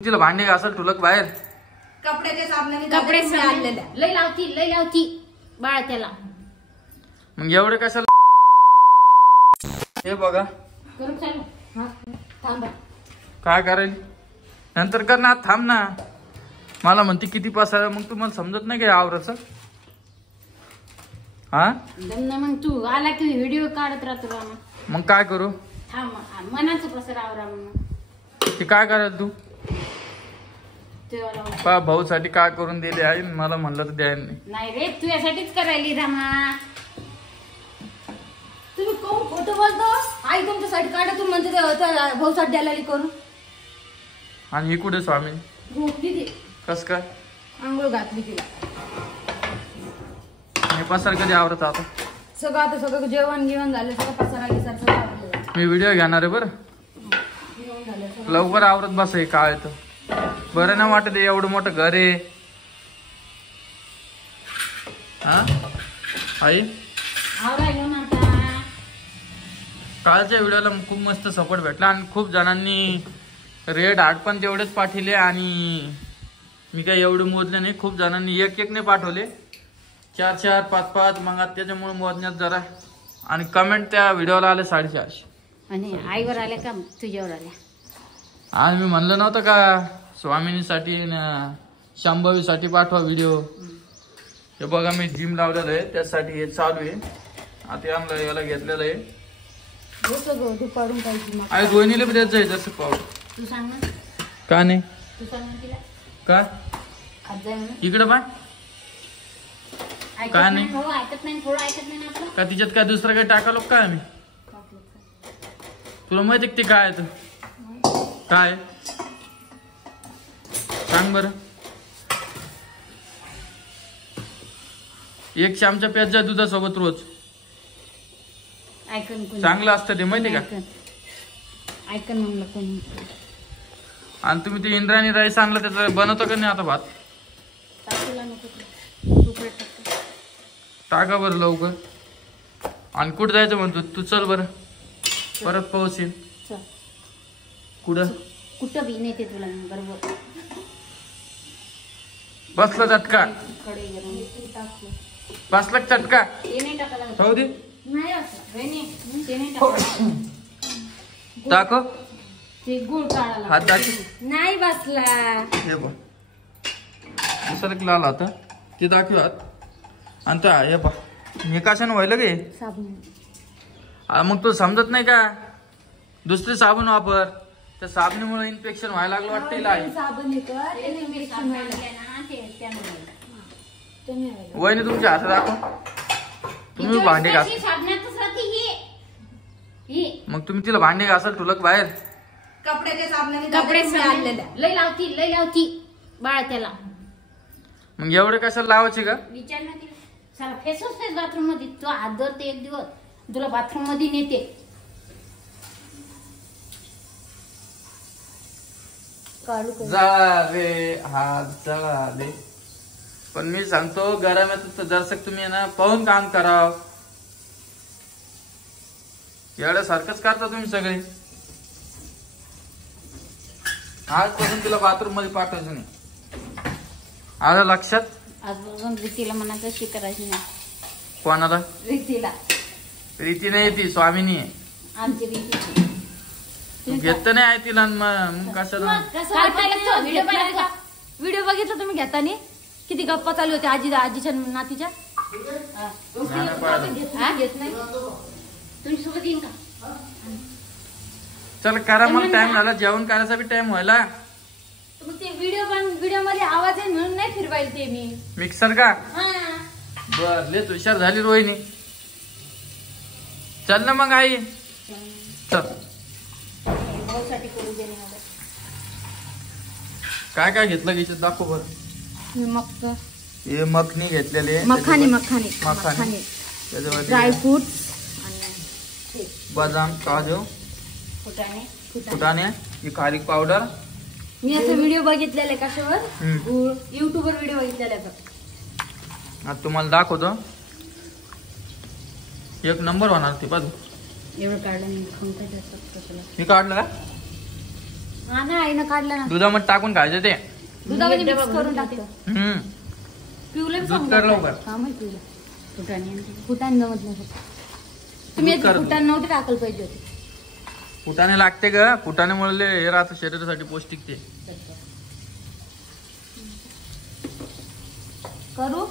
तिला भांडे घासल ठुलक बाहेर कपड्याच्या साबणाने कपडे आणलेल्या लय लावती बाळा त्याला मग एवढे कशाला हे बघा करू चालू हा थांबा काय करेल नंतर कर ना थांब ना मला म्हणते किती पसारा मग तुम्हाला समजत नाही का आवराचं हा दमना मग तू आला की व्हिडिओ काढत राहतो रामा मग काय करू थांब मनाचं पसरा आवरा मग ते काय करायला तू पा भाऊ साठी काय करून दिले आहे मला म्हणलं तर द्यायला नाही रे तू यासाठीच करायली रामा तुम्ही कोण खोटं बोलतो आई तुमच्यासाठी काढा तुम्ही म्हणते भाऊ साठी द्यायला करून आणि ही कुठे स्वामी झोपली ती कस काय आंघोळ घातली तिला हे पसार कधी आवरत आता सगळं आता सगळं जेवण झालं सगळं पसारा गिसार मी व्हिडिओ घेणार आहे बरं लवकर आवरत बस हे काय तर बरं नाही वाटत एवढं मोठं घर आहे हा आई आवरायलो ना आता कालच्या व्हिडिओला खूप मस्त सपोर्ट भेटला आणि खूप जणांनी रेड हार्ट पण तेवढेच पाठवले आणि मी काय एवढे मोजले नाही खूप जणांनी एक नाही पाठवले 4-4 5-5 मग त्याच्यामुळे मोजण्यात जरा आणि कमेंट त्या व्हिडिओला आले 450 आणि आईवर आल्या का तुझ्यावर आल्या आणि मी म्हणलं नव्हतं का स्वामिनीसाठी शांभवीसाठी पाठवा व्हिडिओ हे बघा मी जिम लावलेलं आहे त्यासाठी हे चालू आहे आता आम्हाला याला घेतलेलं आहे दुपारून काही आई रोहिणीला बी द्यायचं आहे जसं पाहू तू सांग ना का नाही तू सांग ना तिला का आज जाय म्हणून इकडे बाय ऐकत काय नाही नाही? भाऊ ऐकत नाही थोडं ऐकत नाही ना आपलं का तिच्यात काय दुसरं काही टाकालो काय आम्ही तुला माहिती ते काय आहे तर काय सांग बर एक चमचा प्याज जा दुधासोबत रोज ऐकन कोणी चांगलं असतं ते माहिती का ऐकन म्हणलं कोणी आणि तुम्ही ते इंद्रायणी राईस आणलं त्याचं बनवतो का नाही आता भात टाकूला नको तुकडे टाकतो टाका बरं लवकर आणि कुठं जायचं म्हणतो तू चल बरं परत पाऊस येईल चल कुठं कुठं बी नेते तुला मी बरोबर बसला चटका कडे टाकलं बसला चटका ते नाही टाकायला जाऊ दे नाही असं ते नाही टाकायला दाखव ते गुळ काढायला हात दाखव नाही बसला हे बघ दुसरं लाल आता ते दाखव हात आणि त्या हे बघ हे कशानं व्हायला गे साबण मग तू समजत नाही का दुसरी साबण वापर त्या साबणीमुळे इन्फेक्शन व्हायला लागलं वाटतं हिला आई वहिनी तुमच्या हातात दाखव तुम्ही भांडे घास मग तुम्ही तिला भांडे घासाल ठुलक बाहेर कपड्याच्या साबणाने कपडे आणलेल्या लय लावती बाळा त्याला मग एवढे कशाला लावायचे का विचार ना तिला सारा फेस असते बाथरूम मध्ये तू हात धरते एक दिवस तुला बाथरूम मध्ये नेते जळा रे हात जळा रे पण मी सांगतो गरम जरसक तुम्ही ना पाहून काम कराव एवढ्यासारखंच करता तुम्ही सगळे आजपासून तिला बाथरूम मध्ये पाठवायचं नाही आलं लक्षात आजपासून रीतीला मनाचं शिकायची नाही कोणाला रीतीला रीती नाही ती स्वामिनी आहे आमची रीती घेत नाही आहे तिला मग कशाला व्हिडिओ बघितला तुम्ही घेताना किती गप्पा चालू होते आजीच्या नातीच्या घेत नाही तुमच्या सोबत येईन का चल करा मला टाइम झाला जेवण करायचा बी टाइम व्हायला मग ते व्हिडिओ मध्ये आवाज आहे म्हणून नाही फिरवायला ते मी मिक्सर का बर लेच हुशार झाली रोहिणी चल ना मग आई चल भाऊसाठी करू दे नाही काय काय घेतलं घ्यायचं दाखव बर मग हे मखनी घेतलेले मखानी त्याच्यामध्ये ड्रायफ्रुट्स बदाम काजू फुटाणे ही खारीक पावडर मी असं व्हिडिओ बघितलेला कशावर युट्यूबवर व्हिडिओ बघितलेला आता तुम्हाला दाखवतो एक नंबर होणार ते बघ एवढं काढलं नाही मी काढलं का हा ना आईनं काढलं ना दुधामध्ये टाकून खायचं ते. दुधामध्ये मिक्स करून टाकतो. पिवलं दूध कर लवकर. हा माहिती पिवलं फुटाणे फुटाण नव्हतं तुम्ही दूध कर. फुटाण नव्हते टाकायला पाहिजे होते. फुटाणे लागते ग. फुटाण्यामुळे हे राहतं शरीरासाठी पौष्टिक ते. करू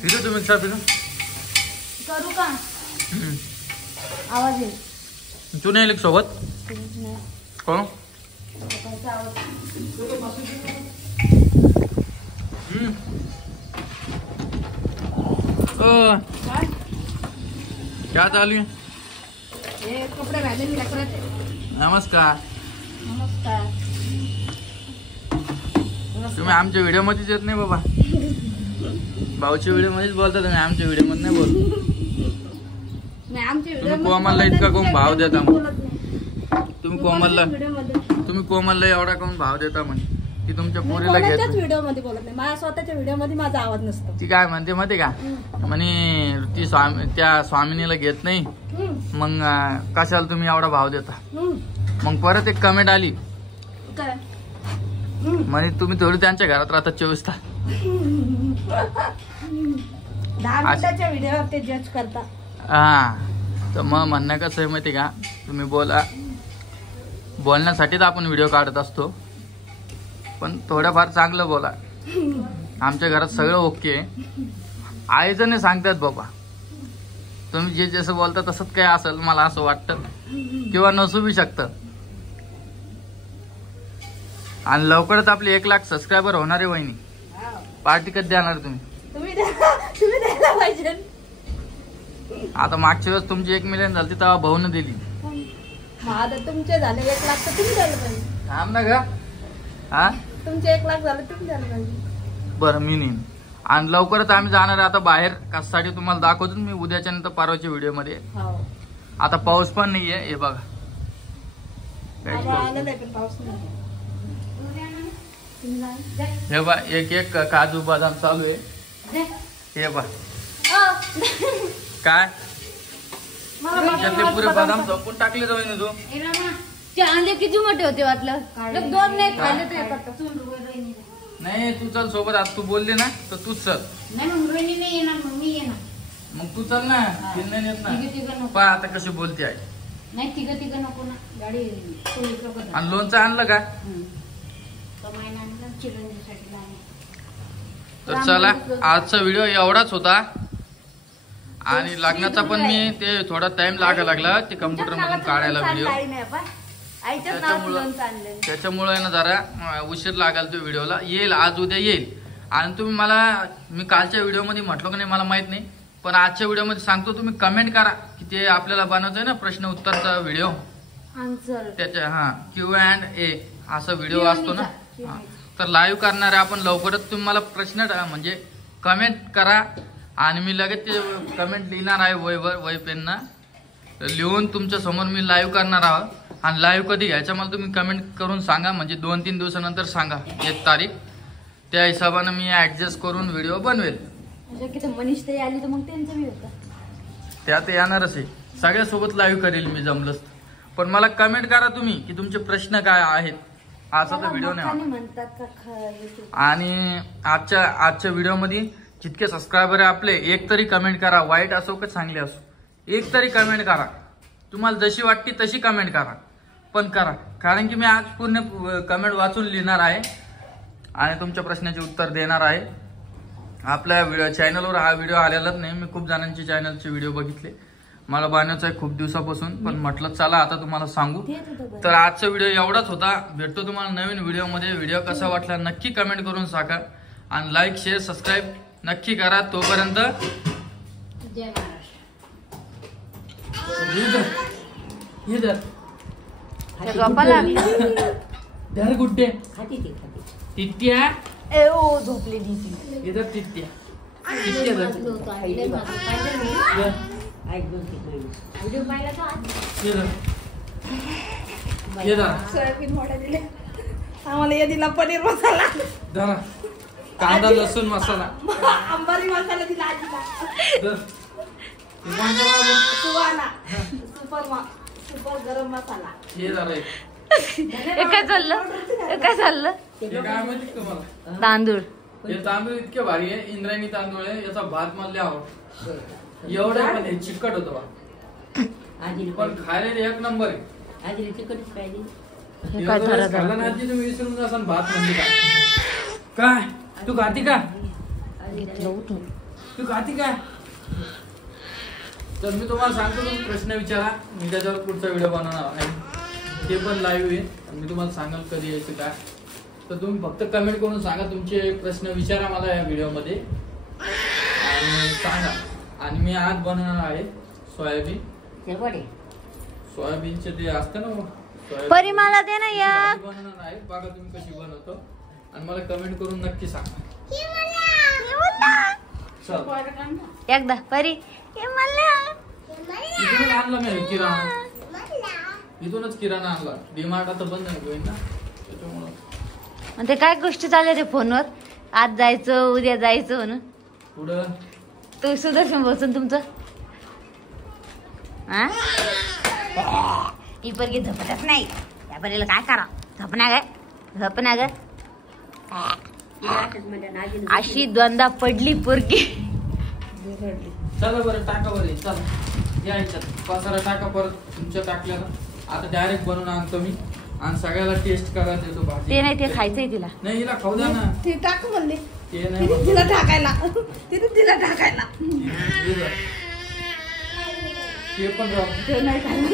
फिरू तुम्ही मिक्सर फिरू. करू का आवाज येईल तू नाही लिख सोबत कोण क्या चालू आहे. हे कपडे घालून लेकराचे. नमस्कार. नमस्कार. तुम्ही आमच्या व्हिडिओ मध्येच येत नाही बाबा. भाऊच्या व्हिडिओ मध्येच बोलता तुम्ही. आमच्या व्हिडिओ मध्ये नाही बोल. नाही आमच्या तुम्ही कोमलला इतका कोण भाव देता मग. तुम्ही कोमलला व्हिडिओ कोमलला एवढा कोण भाव देता म्हणे की तुमच्या पोरीला घेत नाही. व्हिडिओ मध्ये बोलत नाही. माझ्या स्वतःच्या व्हिडिओ मध्ये माझा आवाज नसतो. ती काय म्हणते माहिती का म्हणे ती त्या स्वामिनीला घेत नाही मग कशाला तुम्ही एवढा भाव देता. मग परत एक कमेंट आली काय म्हणे तुम्ही थोडी त्यांच्या घरात राहतात 24 तास. 10 मिनिटाच्या व्हिडिओ ते जज करता. हा तर मग म्हणणं कसं आहे माहिती का तुम्ही बोलण्यासाठीच आपण व्हिडिओ काढत असतो पण थोडंफार चांगलं बोला. आमच्या घरात सगळं ओके आहे. आईचं नाही सांगतात बाबा. तुम्ही जे जसं बोलता तसंच काय असेल मला असं वाटतं किंवा नसू बी शकतं. आणि लवकरच आपले 1 लाख सबस्क्रायबर होणार आहे वहिनी. पार्टी कधी देणार तुम्ही. तुम्ही द्यायला पाहिजे. आता मागच्या वेळेस तुमची 1 मिलियन झाली तेव्हा भाऊन दिली. आता तुमचे झाले 1 लाख तर तुम्ही द्यायला पाहिजे. थांब ना ग. हा तुमचे 1 लाख झाले तुम्ही द्यायला पाहिजे. बरं मी नेईन. आणि लवकरच आम्ही जाणार आहे आता बाहेर. कशासाठी तुम्हाला दाखवतो मी उद्याच्या नंतर परवाच्या व्हिडिओ मध्ये. आता पाऊस पण नाहीये हे बघा. हे बा एक काजू बदाम चालू आहे. हे बा काय त्यातले पुरे बदाम झोपून टाकले जाऊ तू. ते अंडे किती मोठे होते वाटलं. 2 नाही खाल्ले तर नाही तू चल सोबत. आज तू बोलली ना तर तूच चल. नाही मग रोहिणी नाही येणार मग मी येणार. मग तू चल ना. नाही येत ना. पहा आता कशी बोलते आहे. नाही तिघं नको ना. गाडी पोलीस लोक आणि लोणचं आणलं का. चिरंजीसाठी लावणार. तर चला आजचा व्हिडिओ एवढाच होता. आणि लग्नाचा पण मी ते थोडा टाइम लागला ते कम्प्युटर मधून काढायला व्हिडिओ. त्याच्यामुळे ना जरा उशीर लागेल तो व्हिडिओला. येईल आज उद्या येईल. आणि तुम्ही मला मी कालच्या व्हिडिओ मध्ये म्हटलो का नाही मला माहित नाही पण आजच्या व्हिडिओ मध्ये सांगतो तुम्ही कमेंट करा की ते आपल्याला बनवायचं ना प्रश्न उत्तरचा व्हिडिओ. त्याच्या Q&A असा व्हिडिओ असतो ना. तर लाईव्ह करणार आहे आपण लवकरच. तुम्ही मला प्रश्न म्हणजे कमेंट करा आणि मी लगेच ते कमेंट लिहिणार आहे वही पेनना लिहून तुमच्या समोर मी लाईव्ह करणार आहोत. आणि लाईव्ह कधी घ्यायचं मला तुम्ही कमेंट करून सांगा. म्हणजे 2-3 दिवसानंतर सांगा 1 तारीख. त्या हिशोबाने मी ऍडजस्ट करून व्हिडिओ बनवेल. मनीष ते आली तर मग त्यांचं बी होतं. त्यात येणारच आहे. सगळ्यासोबत लाईव्ह करेल मी जमलंच. पण मला कमेंट करा तुम्ही की तुमचे प्रश्न काय आहेत. असा तर व्हिडिओ नाही म्हणतात. आणि आजच्या व्हिडिओ मध्ये जितके सबस्क्रायबर आहे आपले एक तरी कमेंट करा. वाईट असो का चांगले असो एक तरी कमेंट करा. तुम्हाला जशी वाटते तशी कमेंट करा पण करा. कारण की मी आज पूर्ण कमेंट वाचून लिहिणार आहे आणि तुमच्या प्रश्नाचे उत्तर देणार आहे. आपल्या चॅनलवर हा व्हिडिओ आलेलाच नाही. मी खूप जणांचे चॅनलचे व्हिडिओ बघितले. मला बनवायचं आहे खूप दिवसापासून पण म्हटलं चला आता तुम्हाला सांगू. तर आजचा व्हिडिओ एवढाच होता. भेटतो तुम्हाला नवीन व्हिडिओ मध्ये. व्हिडिओ कसा वाटला नक्की कमेंट करून सांगा आणि लाईक शेअर सबस्क्राईब नक्की करा. तोपर्यंत जय महाराष्ट्र. धर गुड्डे तित्या झोपले इधर तित्या व्हिडिओ पाहिला तो आज सोयाबीन मोठा दिले आम्हाला. या दिला पनीर मसाला. धरा कांदा लसूण मसाला. अंबारी मसाला दिला आजीला. सुवाना सुपर गरम मसाला. हे जरा हे काय चाललं हे काय चाललं हे काय माहिती का तुम्हाला? तांदूळ हे तांदूळ इतके भारी आहे, इंद्रायणी तांदूळ आहे. याचा भात मला लय आवडतो. एवढं पण हे चिकट होतं बा, पण खायला एक नंबर आहे. हे काय एवढं थरा खाल्लं ना आजी तुम्ही विसरून जासान भात म्हणजे काय. तू खाती का? तू खाती का? तर मी तुम्हाला सांगतो, तुम्ही प्रश्न विचारा, मी त्याच्यावर पुढचा व्हिडिओ बनवणार आहे. ते पण लाईव्ह आहे आणि मी तुम्हाला सांगाल कधी यायचं काय. तर तुम्ही फक्त कमेंट करून सांगा, तुमचे प्रश्न विचारा मला या व्हिडिओ मध्ये आणि सांगा. आणि मी आज बनवणार आहे सोयाबीनचे ते असतं ना सोयाबीन परी मला दे ना एक बनवणार आहे. बघा तुम्ही कशी बनवतो आणि मला कमेंट करून नक्की सांगा. चल, एकदा परी हे मला इथूनच आणलं मी किराणा, इथूनच किराणा आणला. डीमार्ट आता बंद आहे होईल ना, त्याच्यामुळं. आणि ते काय गोष्टी चालल्या ते फोनवर, आज जायचं उद्या जायचं म्हणून. पुढं तू सुदर्शन बसून तुमचं हा ही पोरगी झोपतच नाही. या परीला काय करा, झोपना ग अशी द्वंदा पडली पोरगी. चला बरं, टाका बरं, चला या ह्याच्यात पसारा टाका परत तुमच्या टाकल्याला. आता डायरेक्ट बनवून आणतो मी आणि सगळ्याला टेस्ट करायला देतो भाजी. ते नाही, ते खायचंय तिला. नाही, हिला खाऊ द्या ना. ते टाक म्हणले ते नाही तिला टाकायला, तिला टाकायला. ते पण राहू. ते नाही खायला.